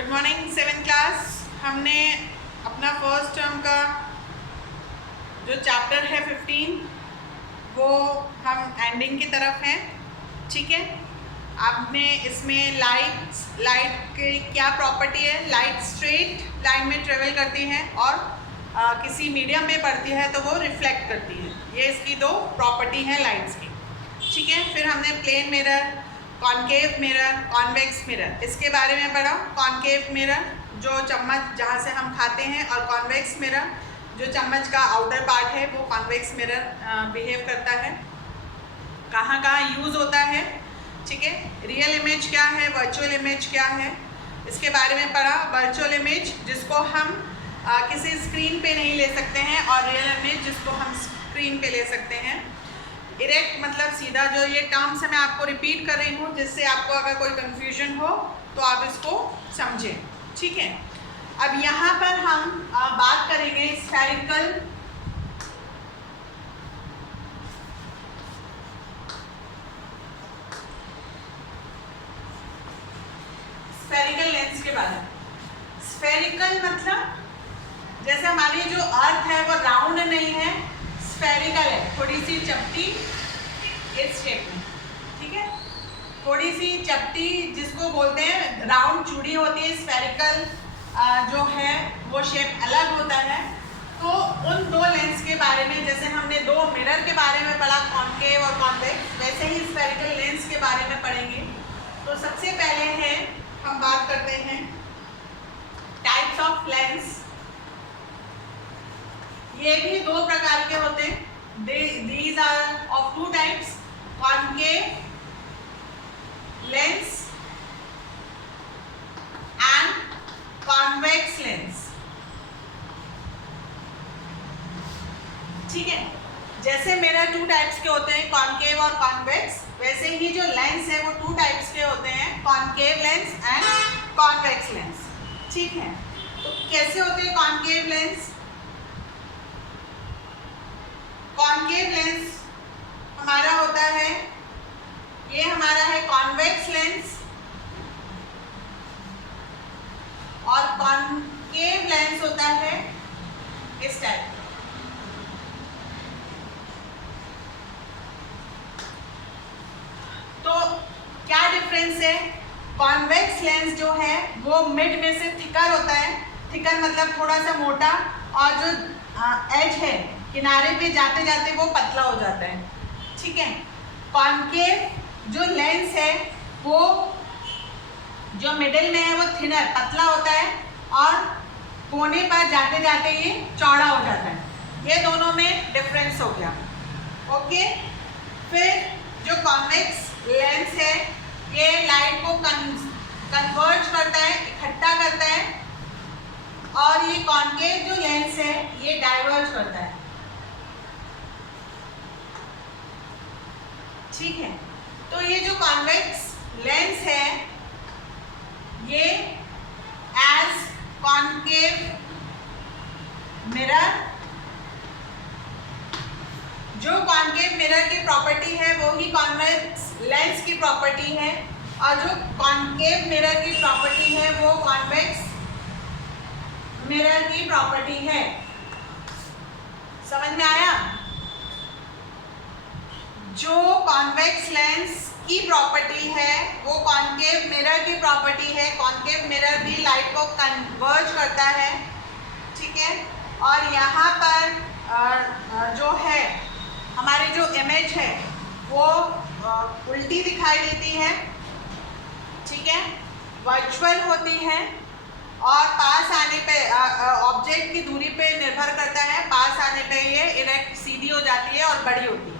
Good morning 7th class. हमने अपना first term का जो चैप्टर है 15 वो हम एंडिंग की तरफ हैं। ठीक है, आपने इसमें लाइट की क्या प्रॉपर्टी है, लाइट स्ट्रेट लाइन में ट्रेवल करती है और किसी मीडियम में पड़ती है तो वो रिफ्लेक्ट करती है। ये इसकी दो प्रॉपर्टी हैं लाइट्स की। ठीक है, फिर हमने plane mirror, concave mirror, convex mirror इसके बारे में पढ़ा। कॉनकेव मिरर जो चम्मच जहाँ से हम खाते हैं, और कॉन्वेक्स मिरर जो चम्मच का आउटर पार्ट है वो कॉन्वेक्स मिरर बिहेव करता है। कहाँ कहाँ यूज़ होता है। ठीक है, रियल इमेज क्या है, वर्चुअल इमेज क्या है, इसके बारे में पढ़ा। वर्चुअल इमेज जिसको हम किसी स्क्रीन पे नहीं ले सकते हैं, और रियल इमेज जिसको हम स्क्रीन पे ले सकते हैं। इरेक्ट मतलब सीधा, जो ये टर्म्स है मैं आपको रिपीट कर रही हूँ जिससे आपको अगर कोई कंफ्यूजन हो तो आप इसको समझें। ठीक है, अब यहाँ पर हम बात करेंगे स्फेरिकल लेंस के बारे में। स्फेरिकल मतलब जैसे हमारी जो अर्थ है वो राउंड नहीं है, स्फेरिकल है, थोड़ी सी चपटी इस शेप में। ठीक है, थोड़ी सी चपटी जिसको बोलते हैं राउंड चूड़ी होती है, स्फेरिकल जो है वो शेप अलग होता है। तो उन दो लेंस के बारे में, जैसे हमने दो मिरर के बारे में पढ़ा, कॉनकेव और कॉन्वेक्स, वैसे ही स्फेरिकल लेंस के बारे में पढ़ेंगे। तो सबसे पहले है हम बात करते हैं टाइप्स ऑफ लेंस। ये भी दो प्रकार के होते हैं। These are of two types, concave lens and convex lens। ठीक है, जैसे मिरर टू टाइप्स के होते हैं, कॉनकेव और कॉन्वेक्स, वैसे ही जो लेंस है वो टू टाइप्स के होते हैं, concave lens and convex lens. ठीक है, तो कैसे होते हैं कॉनकेव लेंस? कॉनकेव लेंस हमारा होता है, ये हमारा है कॉन्वेक्स लेंस, और कॉनकेव लेंस होता है इस टाइप का। तो क्या डिफरेंस है? कॉन्वेक्स लेंस जो है वो मिड में से थिकर होता है, थिकर मतलब थोड़ा सा मोटा, और जो एज है किनारे पे जाते जाते वो पतला हो जाता है। ठीक है, कॉनकेव जो लेंस है वो जो मिडिल में है वो थिनर पतला होता है, और कोने पर जाते जाते ये चौड़ा हो जाता है। ये दोनों में डिफरेंस हो गया। ओके, फिर जो कॉन्वेक्स लेंस है ये लाइट को कन्वर्ज करता है, इकट्ठा करता है, और ये कॉनकेव जो लेंस है ये डाइवर्ज करता है। ठीक है, तो ये जो कॉन्वेक्स लेंस है ये एज कॉनकेव मिरर, जो कॉनकेव मिरर की प्रॉपर्टी है वो ही कॉन्वेक्स लेंस की प्रॉपर्टी है, और जो कॉनकेव मिरर की प्रॉपर्टी है वो कॉन्वेक्स मिरर की प्रॉपर्टी है। समझ में आया? जो कॉन्वेक्स लेंस की प्रॉपर्टी है वो कॉनकेव मिरर की प्रॉपर्टी है। कॉनकेव मिरर भी लाइट को कन्वर्ज करता है। ठीक है, और यहाँ पर जो है हमारी जो इमेज है वो उल्टी दिखाई देती है। ठीक है, वर्चुअल होती है, और पास आने पे ऑब्जेक्ट की दूरी पे निर्भर करता है। पास आने पे ये इरेक्ट सीधी हो जाती है और बड़ी होती है।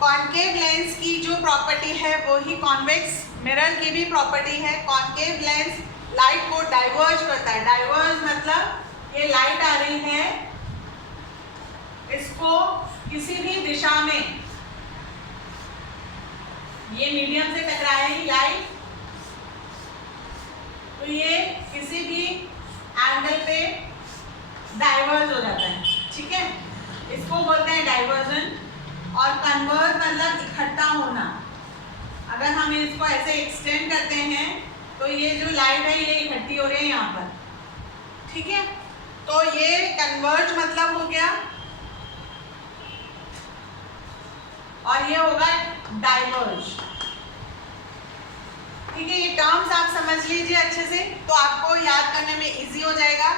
कॉनकेव लेंस की जो प्रॉपर्टी है वो ही कॉन्वेक्स मिरर की भी प्रॉपर्टी है। कॉनकेव लेंस लाइट को डाइवर्ज करता है। डाइवर्ज मतलब ये लाइट आ रही है, इसको किसी भी दिशा में, ये मीडियम से टकराएगी लाइट, तो ये किसी भी एंगल पे डाइवर्ज हो जाता है। ठीक है, इसको बोलते हैं डाइवर्जन। और कन्वर्ज मतलब इकट्ठा होना। अगर हम इसको ऐसे एक्सटेंड करते हैं तो ये जो लाइट है ये इकट्ठी 30 हो रही है यहाँ पर, ठीक है। तो ये कन्वर्ज मतलब हो गया, और ये होगा डाइवर्ज, ठीक है। ये टर्म्स आप समझ लीजिए अच्छे से, तो आपको याद करने में इजी हो जाएगा।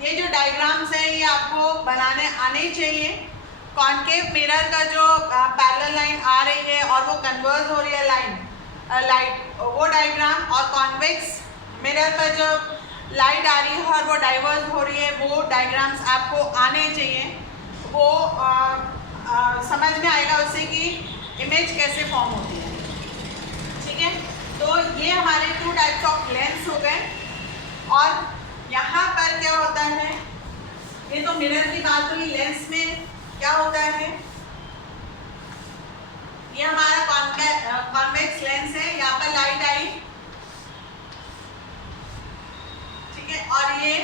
ये जो डायग्राम्स हैं ये आपको बनाने आने चाहिए। कॉनकेव मिरर का जो पैरेलल लाइन आ रही है और वो कन्वर्ज हो रही है लाइट, वो डायग्राम, और कॉन्वेक्स मिरर पर जो लाइट आ रही है और वो डाइवर्ज हो रही है, वो डायग्राम्स आपको आने चाहिए। वो समझ में आएगा उससे कि इमेज कैसे फॉर्म होती है, ठीक है। तो ये हमारे 2 टाइप्स ऑफ लेंस हो गए। और यहाँ पर क्या होता है, ये तो मिरर की बात हुई। लेंस में क्या होता है, ये हमारा कॉन्वेक्स लेंस है, यहाँ पर लाइट आई, ठीक है, और ये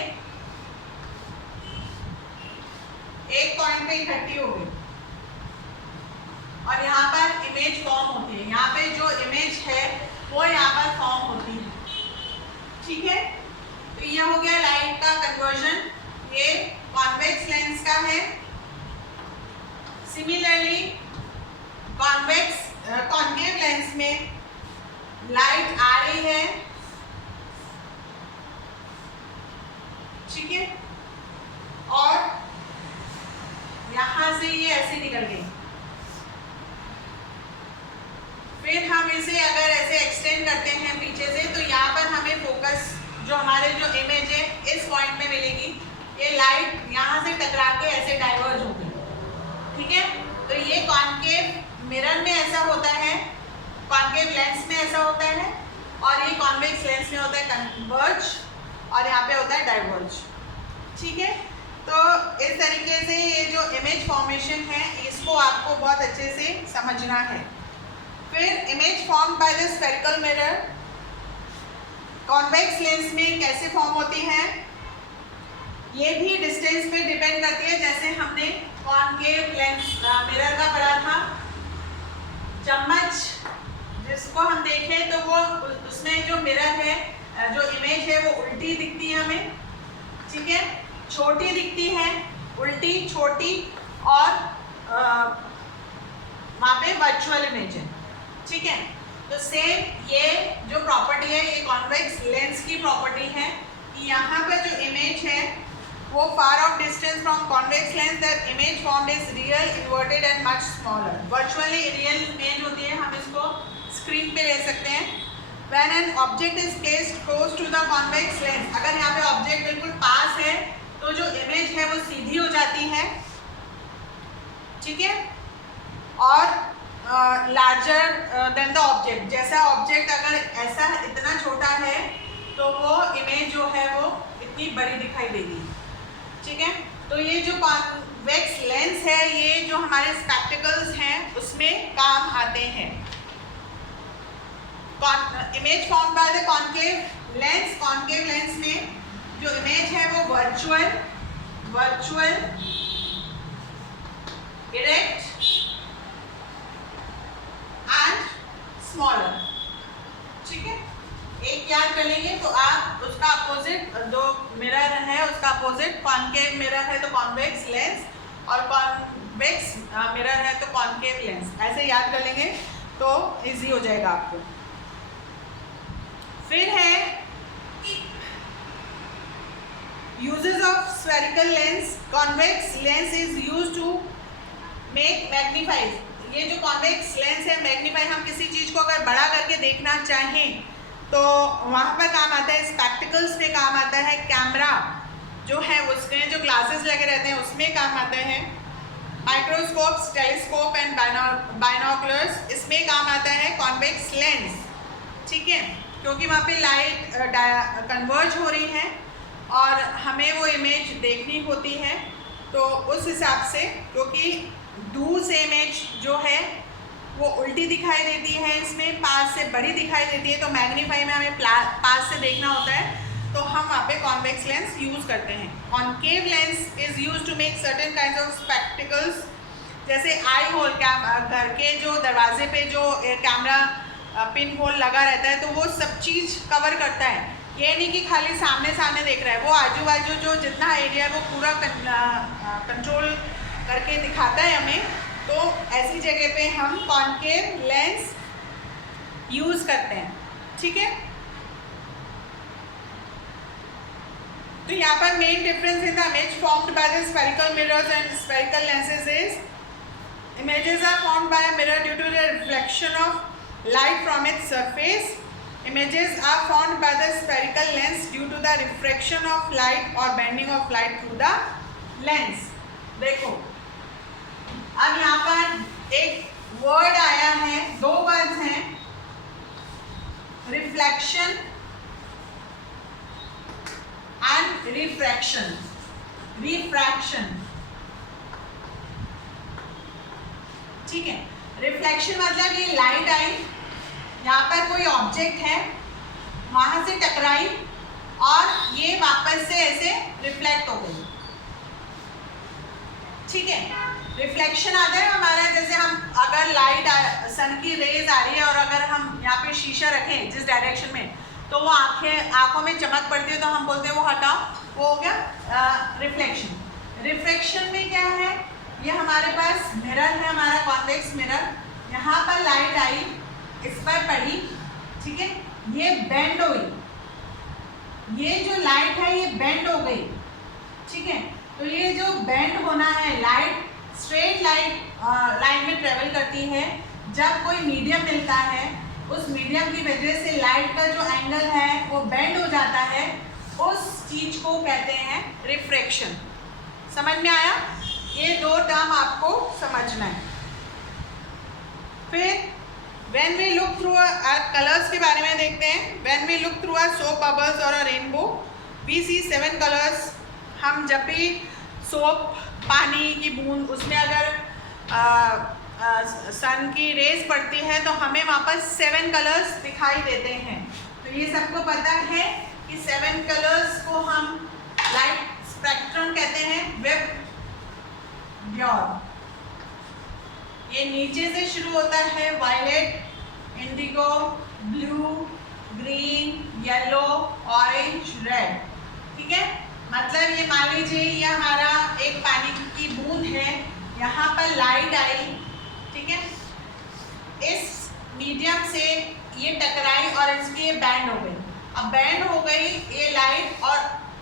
एक पॉइंट पे इकट्ठी हो गई और यहाँ पर इमेज फॉर्म होती है। यहाँ पे जो इमेज है वो यहाँ पर फॉर्म होती है, ठीक है। तो ये हो गया लाइट का कन्वर्जन, ये कॉन्वेक्स लेंस का है। सिमिलरली कॉन्केव लेंस में लाइट आ रही है, ठीक है, और यहां से ये ऐसे निकल गई। फिर हम इसे अगर ऐसे एक्सटेंड करते हैं पीछे से, तो यहाँ पर हमें फोकस जो हमारे जो इमेज है इस पॉइंट में मिलेगी। ये लाइट यहाँ से टकरा के ऐसे डाइवर्ज होगी, ठीक है। तो ये कॉनकेव मिरर में ऐसा होता है, कॉनकेव लेंस में ऐसा होता है, और ये कॉन्वेक्स लेंस में होता है कन्वर्ज, और यहाँ पे होता है डाइवर्ज, ठीक है। तो इस तरीके से ये जो इमेज फॉर्मेशन है इसको आपको बहुत अच्छे से समझना है। फिर image form by the spherical mirror, convex lens में कैसे फॉर्म होती है, ये भी डिस्टेंस पे डिपेंड करती है। जैसे हमने कॉनकेव लेंस मिरर का पढ़ा था, चम्मच जिसको हम देखें तो वो उसमें जो मिरर है, जो इमेज है वो उल्टी दिखती है हमें, ठीक है, छोटी दिखती है, उल्टी, छोटी, और वहाँ पे वर्चुअल इमेज है, ठीक है। तो सेम ये जो प्रॉपर्टी है ये कॉन्वेक्स लेंस की प्रॉपर्टी है कि यहाँ पर जो इमेज है वो far of distance from convex lens that image formed is real, inverted and much smaller. Virtually real image होती है, हम इसको स्क्रीन पे ले सकते हैं। When an object is placed close to the convex lens, अगर यहाँ पे ऑब्जेक्ट बिल्कुल पास है तो जो इमेज है वो सीधी हो जाती है, ठीक है, और लार्जर देन द ऑब्जेक्ट, जैसा ऑब्जेक्ट अगर ऐसा इतना छोटा है तो वो इमेज जो है वो इतनी बड़ी दिखाई देगी, ठीक है। तो ये जो कॉन्वेक्स लेंस है ये जो हमारे स्पेक्टिकल्स हैं उसमें काम आते हैं। Image form by the concave lens, concave lens में जो इमेज है वो वर्चुअल, इरेक्ट एंड स्मॉलर, ठीक है। एक याद कर लेंगे तो आप उसका अपोजिट, जो मिरर है उसका अपोजिट कॉनकेव मिरर है तो कॉन्वेक्स लेंस, और कॉन्वेक्स मिरर है तो कॉनकेव लेंस, ऐसे याद कर लेंगे तो इजी हो जाएगा आपको। फिर है uses of spherical lens, convex lens is used to make magnify। ये जो convex lens है, magnify, हम किसी चीज को अगर बड़ा करके देखना चाहें तो वहाँ पर काम आता है, स्पेक्टिकल्स में काम आता है, कैमरा जो है उसमें जो ग्लासेस लगे रहते हैं उसमें काम आता है, माइक्रोस्कोप्स, टेलीस्कोप एंड बाइनोकुलर्स, इसमें काम आता है कॉन्वेक्स लेंस, ठीक है, क्योंकि वहाँ पे लाइट कन्वर्ज हो रही है और हमें वो इमेज देखनी होती है। तो उस हिसाब से, क्योंकि दूर से इमेज जो है वो उल्टी दिखाई देती है, इसमें पास से बड़ी दिखाई देती है, तो मैग्नीफाई में हमें पास से देखना होता है, तो हम वहाँ पे कॉन्वेक्स लेंस यूज़ करते हैं। Concave lens is use to make certain kinds of spectacles, जैसे आई होल, घर के जो दरवाजे पे जो कैमरा पिन होल लगा रहता है तो वो सब चीज़ कवर करता है, ये नहीं कि खाली सामने सामने देख रहा है, वो आजू बाजू जो जितना एरिया है वो पूरा कंट्रोल करके दिखाता है हमें। तो ऐसी जगह पे हम कॉनकेव लेंस यूज़ करते हैं, ठीक है। तो यहाँ पर main difference in the image formed by the spherical mirrors and spherical lenses is images are formed by a mirror due to the reflection of light from its surface. Images are formed by the spherical lens due to the refraction of light or bending of light through the lens. देखो अब यहाँ पर एक word आया है, दो words हैं, reflection and refraction. Refraction, ठीक है। रिफ्लेक्शन मतलब ये लाइट आई, यहाँ पर कोई ऑब्जेक्ट है, वहां से टकराई और ये वापस से ऐसे रिफ्लेक्ट हो गई, ठीक है। रिफ्लेक्शन आता है हमारा, जैसे हम अगर लाइट सन की रेज आ रही है और अगर हम यहाँ पे शीशा रखें जिस डायरेक्शन में, तो वो आंखों में चमक पड़ती है तो हम बोलते हैं वो हटाओ, वो हो गया रिफ्लेक्शन। रिफ्रैक्शन में क्या है, ये हमारे पास मिरर है, हमारा कॉन्वेक्स मिरर, यहाँ पर लाइट आई, इस पर पड़ी, ठीक है, ये बेंड हुई, ये जो लाइट है ये बेंड हो गई, ठीक है। तो ये जो बेंड होना है, लाइट स्ट्रेट लाइन में ट्रेवल करती है, जब कोई मीडियम मिलता है उस मीडियम की वजह से लाइट का जो एंगल है वो बेंड हो जाता है, उस चीज को कहते हैं रिफ्रैक्शन। समझ में आया? ये दो टर्म आपको समझना है। फिर when we look through colours के बारे में देखते हैं। When we look through soap bubbles और रेनबो वी सी 7 कलर्स। हम जब भी सोप, पानी की बूंद, उसमें अगर सन की रेज पड़ती है तो हमें वहाँ पर 7 कलर्स दिखाई देते हैं। तो ये सबको पता है कि 7 कलर्स को हम लाइट स्पेक्ट्रम कहते हैं। वेब ये नीचे से शुरू होता है, violet, indigo, blue, green, yellow, orange, red, ठीक है। मतलब ये मान लीजिए ये हमारा एक पानी की बूंद है, यहाँ पर लाइट आई, ठीक है, इस मीडियम से ये टकराई और इसकी ये बैंड हो गई। अब बैंड हो गई ये लाइट और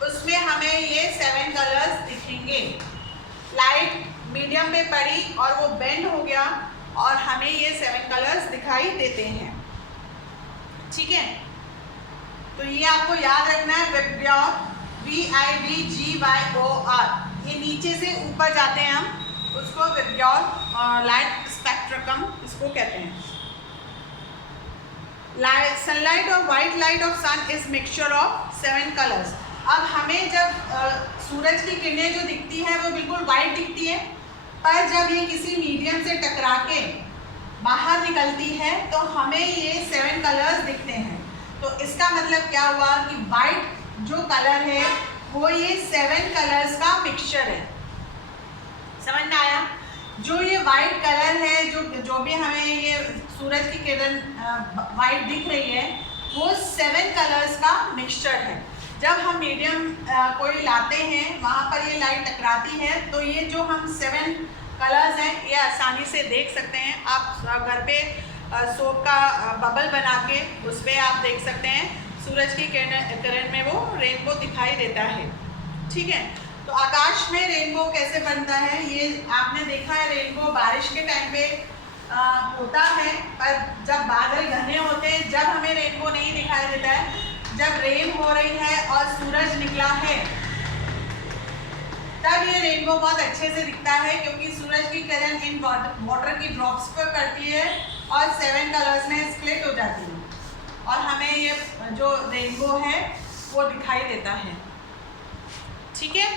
उसमें हमें ये 7 कलर्स दिखेंगे। लाइट मीडियम पे पड़ी और वो बेंड हो गया और हमें ये 7 कलर्स दिखाई देते हैं, ठीक है। तो ये आपको याद रखना है, विब्ग्योर, VIBGYOR, ये नीचे से ऊपर जाते हैं हम, उसको विब्ग्योर लाइट स्पेक्ट्रम इसको कहते हैं। सनलाइट और white light of sun is mixture of 7 colours. अब हमें जब सूरज की किरणें जो दिखती है वो बिल्कुल वाइट दिखती है, पर जब ये किसी मीडियम से टकरा के बाहर निकलती है तो हमें ये 7 कलर्स दिखते हैं। तो इसका मतलब क्या हुआ कि वाइट जो कलर है वो ये 7 कलर्स का मिक्सचर है। समझ में आया? जो ये वाइट कलर है, जो भी हमें ये सूरज की किरण वाइट दिख रही है, वो 7 कलर्स का मिक्सचर है। जब हम मीडियम कोई लाते हैं, वहाँ पर ये लाइट टकराती है, तो ये जो हम 7 कलर्स हैं ये आसानी से देख सकते हैं। आप घर पे सोप का बबल बना के उस पर आप देख सकते हैं, सूरज की किरण में वो रेनबो दिखाई देता है, ठीक है। तो आकाश में रेनबो कैसे बनता है, ये आपने देखा है, रेनबो बारिश के टाइम पे होता है, पर जब बादल घने होते हैं, जब हमें रेनबो नहीं दिखाई देता है। जब रेन हो रही है और सूरज निकला है, तब ये रेनबो बहुत अच्छे से दिखता है, क्योंकि सूरज की किरण इन वाटर की ड्रॉप्स पर पड़ती है और 7 कलर्स में स्प्लिट हो जाती है और हमें ये जो रेनबो है वो दिखाई देता है, ठीक है।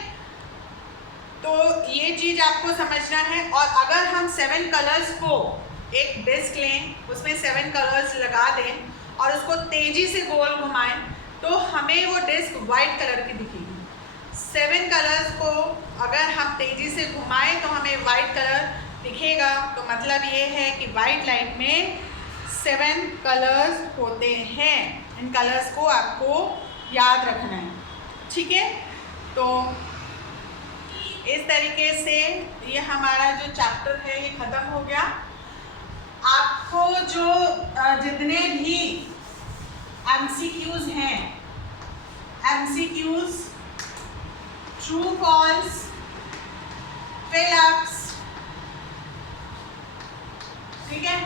तो ये चीज़ आपको समझना है। और अगर हम 7 कलर्स को एक डिस्क लें, उसमें 7 कलर्स लगा दें और उसको तेज़ी से गोल घुमाएं, तो हमें वो डिस्क वाइट कलर की दिखेगी। 7 कलर्स को अगर हम तेज़ी से घुमाएं तो हमें वाइट कलर दिखेगा। तो मतलब ये है कि वाइट लाइट में 7 कलर्स होते हैं। इन कलर्स को आपको याद रखना है, ठीक है। तो इस तरीके से ये हमारा जो चैप्टर है ये ख़त्म हो गया। आपको जो जितने भी MCQs हैं, MCQs, true false, fill ups, ठीक है,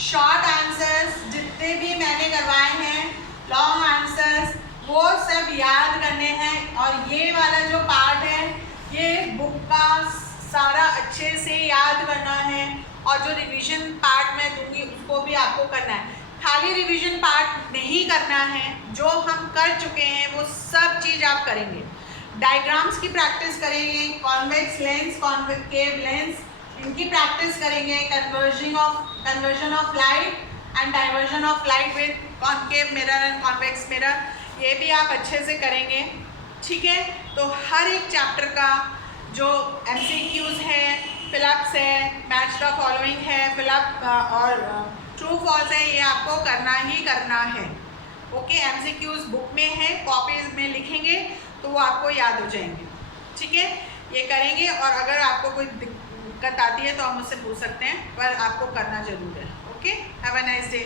शॉर्ट आंसर्स जितने भी मैंने करवाए हैं, लॉन्ग आंसर्स, वो सब याद करने हैं। और ये वाला जो पार्ट है ये बुक का सारा अच्छे से याद करना है। और जो रिवीजन पार्ट मैं दूंगी उसको भी आपको करना है। खाली रिवीजन पार्ट नहीं करना है, जो हम कर चुके हैं वो सब चीज़ आप करेंगे। डायग्राम्स की प्रैक्टिस करेंगे, कॉन्वेक्स लेंस, कॉन्केव लेंस, इनकी प्रैक्टिस करेंगे। Conversion of light and diversion of light with concave mirror and convex mirror, ये भी आप अच्छे से करेंगे, ठीक है। तो हर एक चैप्टर का जो MCQs है, फिलअप्स है, मैच द फॉलोइंग है, फिलअप और ट्रू फॉल्स है, ये आपको करना ही करना है। ओके, MCQs बुक में है, कॉपीज में लिखेंगे तो वो आपको याद हो जाएंगे, ठीक है। ये करेंगे और अगर आपको कोई दिक्कत आती है तो आप मुझसे पूछ सकते हैं, पर आपको करना जरूर है। Okay, have a nice day.